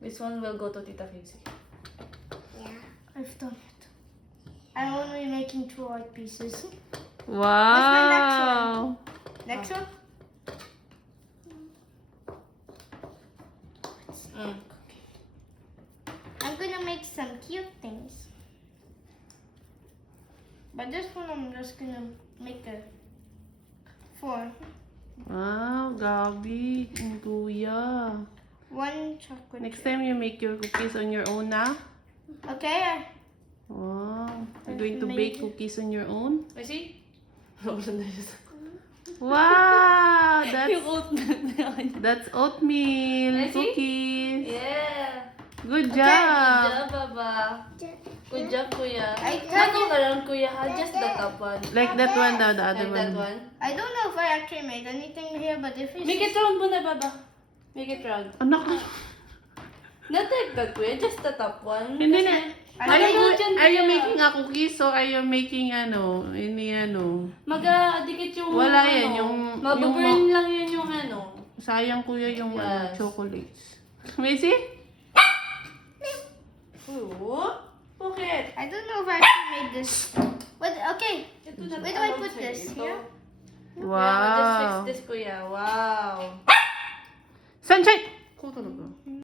This one will go to Tita Fixie. Yeah. I've done it. I'm only making 2 white pieces. Wow. Next one? I'm gonna make some cute things. But this one I'm just gonna make a 4. Wow, Gabi. Ang kuya. 1 chocolate. Next time you make your cookies on your own na. Okay. Wow. You're going to bake cookies on your own? I see? Wala na siya. Wow! Yung oatmeal na yun. That's oatmeal I see? cookies. Yeah. Good Good job. job, Baba. Good job, Kuya. I told Ano you. ka lang, Kuya, ha? Just the top one. Like that one daw, the other Like that one. one. I don't know if I actually made anything here, but if it's Make it round muna, Baba. Make it round. Anak, Not like that, Kuya. Just the top one. hindi Kasi- na. Are you, Are you making a cookies or are you making ano? Mag-adikit yung Wala ano, yan, mababurn lang yan yung ano. Sayang kuya yung Yes. chocolates. Macy? Oo? Bakit? I don't know if I actually made this. What? Okay. Ito na Where do I put this? Here? Yeah, just fix Wow. this, Kuya. Wow. Sunshine! Ko talaga.